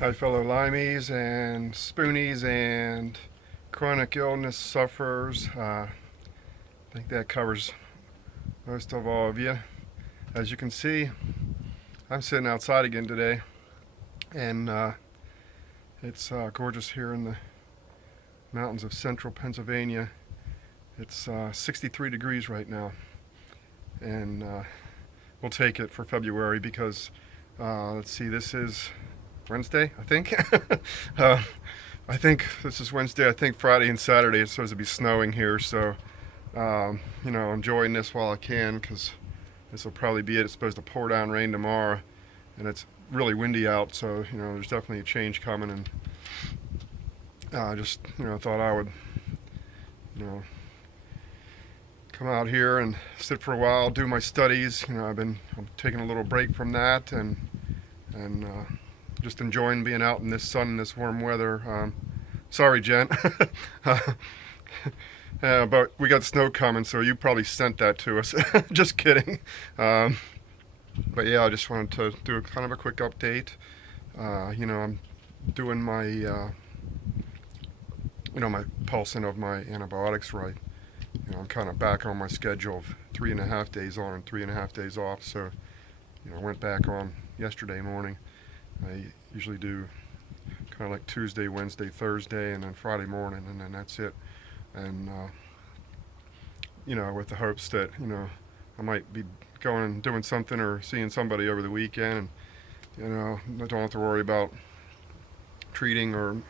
Hi, fellow lymies and spoonies and chronic illness sufferers. I think that covers most of all of you. As you can see, I'm sitting outside again today, and it's gorgeous here in the mountains of central Pennsylvania. It's 63 degrees right now, and we'll take it for February because, let's see, this is Wednesday, I think. uh, I think this is Wednesday. I think Friday and Saturday it's supposed to be snowing here, so enjoying this while I can because this will probably be it. It's supposed to pour down rain tomorrow, and it's really windy out, so there's definitely a change coming. And just thought I would come out here and sit for a while, do my studies. I'm taking a little break from that and just enjoying being out in this sun and this warm weather. Sorry, Jen. But we got snow coming, so you probably sent that to us. Just kidding. But yeah, I just wanted to do a kind of a quick update. I'm doing my, my pulsing of my antibiotics right. I'm kind of back on my schedule of 3.5 days on and 3.5 days off. So, I went back on yesterday morning. I usually do kind of like Tuesday, Wednesday, Thursday, and then Friday morning, and then that's it. And with the hopes that I might be going and doing something or seeing somebody over the weekend, and I don't have to worry about treating or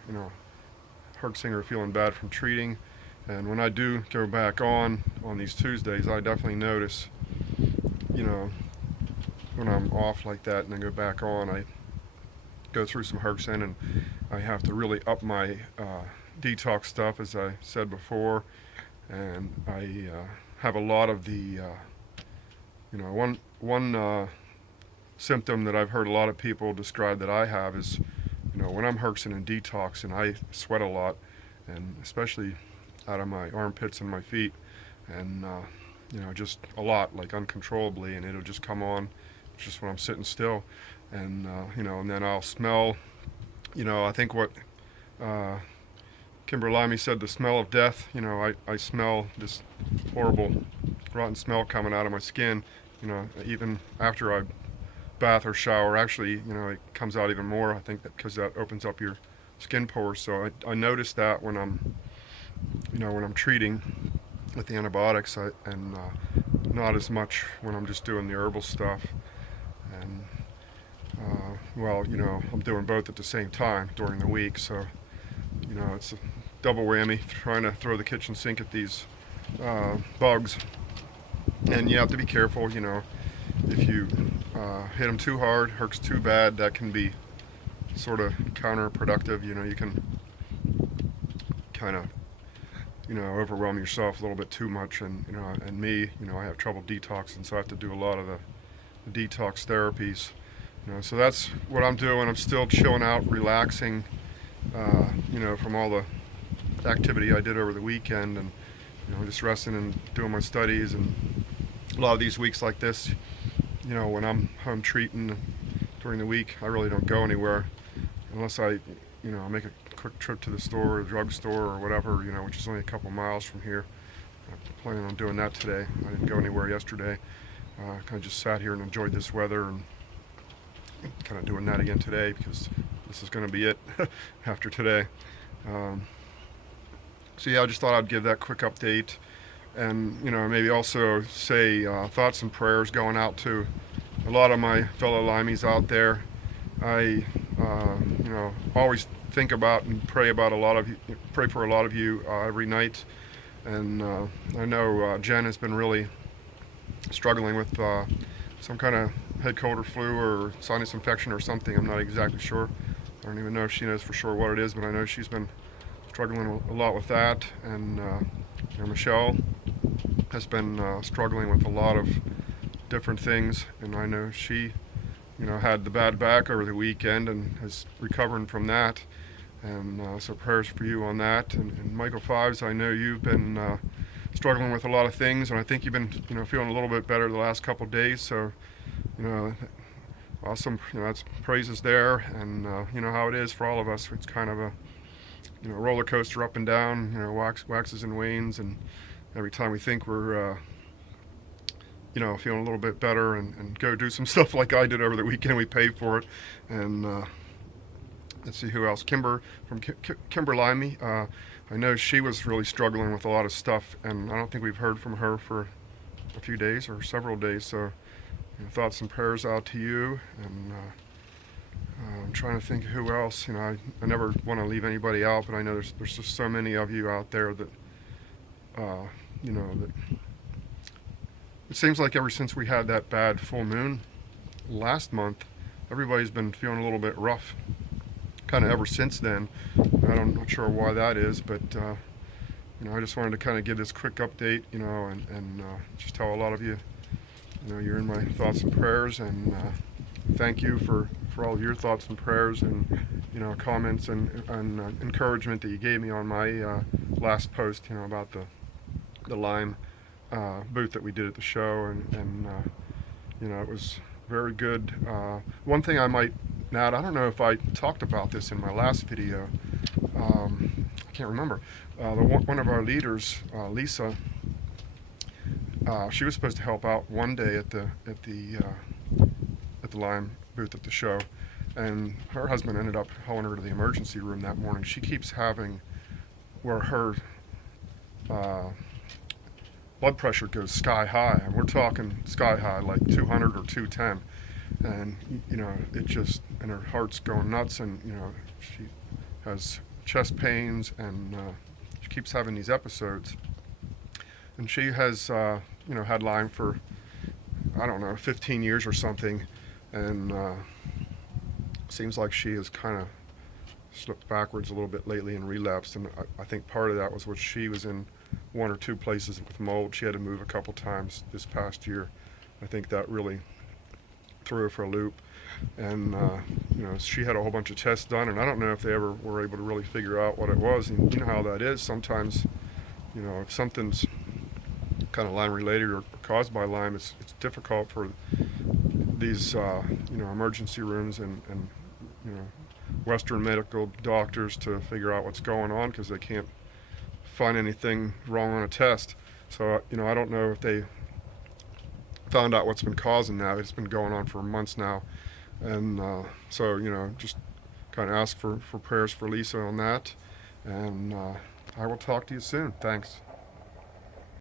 hurting or feeling bad from treating. And when I do go back on these Tuesdays, I definitely notice, when I'm off like that and then go back on, I go through some Herxen, and I have to really up my detox stuff, as I said before. And I have a lot of the one symptom that I've heard a lot of people describe that I have is when I'm Herxen and detoxing, I sweat a lot, and especially out of my armpits and my feet, and just a lot, like uncontrollably, and it'll just come on just when I'm sitting still. And and then I'll smell, I think what Kimber Lyme said, the smell of death. I smell this horrible rotten smell coming out of my skin, even after I bath or shower. Actually, it comes out even more, I think, that because that opens up your skin pores. So I notice that when I'm treating with the antibiotics, and not as much when I'm just doing the herbal stuff. And I'm doing both at the same time during the week, so it's a double whammy, trying to throw the kitchen sink at these bugs. And you have to be careful, if you hit them too hard, hurts too bad, that can be sort of counterproductive. You can kind of overwhelm yourself a little bit too much. And and me, I have trouble detoxing, so I have to do a lot of the detox therapies. So that's what I'm doing. I'm still chilling out, relaxing, from all the activity I did over the weekend, and just resting and doing my studies. And a lot of these weeks like this, when I'm home treating during the week, I really don't go anywhere unless I make a quick trip to the store or drugstore or whatever, which is only a couple miles from here. I'm planning on doing that today. I didn't go anywhere yesterday. Kind of just sat here and enjoyed this weather, and kind of doing that again today because this is going to be it after today. So yeah, I just thought I'd give that quick update, and maybe also say thoughts and prayers going out to a lot of my fellow lymies out there. I always think about and pray for a lot of you every night, and I know Jen has been really struggling with some kind of head cold or flu or sinus infection or something. I'm not exactly sure. I don't even know if she knows for sure what it is, but I know she's been struggling a lot with that. And Michelle has been struggling with a lot of different things, and I know she had the bad back over the weekend and is recovering from that. And so prayers for you on that. And Michael Fives, I know you've been struggling with a lot of things, and I think you've been feeling a little bit better the last couple of days. So awesome. That's praises there, and you know how it is for all of us. It's kind of a roller coaster up and down. Waxes and wanes, and every time we think we're feeling a little bit better and go do some stuff like I did over the weekend, we pay for it. And let's see who else. Kimber from Kimber Lyme. I know she was really struggling with a lot of stuff, and I don't think we've heard from her for a few days or several days. So thoughts and prayers out to you. And I'm trying to think who else. I never want to leave anybody out, but I know there's just so many of you out there that that it seems like ever since we had that bad full moon last month, everybody's been feeling a little bit rough kind of ever since then. I'm not sure why that is, but I just wanted to kind of give this quick update, and just tell a lot of you, you're in my thoughts and prayers, and thank you for all of your thoughts and prayers and comments and encouragement that you gave me on my last post, about the Lyme booth that we did at the show, and it was very good. One thing I might add, I don't know if I talked about this in my last video. I can't remember. One of our leaders, Lisa, she was supposed to help out one day at the Lyme booth at the show, and her husband ended up hauling her to the emergency room that morning. She keeps having where her blood pressure goes sky high, and we're talking sky high, like 200 or 210, and it just, and her heart's going nuts, and she has chest pains, and she keeps having these episodes, and she has had Lyme for, I don't know, 15 years or something, and seems like she has kind of slipped backwards a little bit lately and relapsed, and I think part of that was what she was in one or two places with mold. She had to move a couple times this past year. I think that really threw her for a loop, and she had a whole bunch of tests done, and I don't know if they ever were able to really figure out what it was. And you know how that is sometimes, if something's kind of Lyme related or caused by Lyme, it's difficult for these emergency rooms and Western medical doctors to figure out what's going on, because they can't find anything wrong on a test. So I don't know if they found out what's been causing that. It's been going on for months now, and so just kind of ask for prayers for Lisa on that, and I will talk to you soon. Thanks.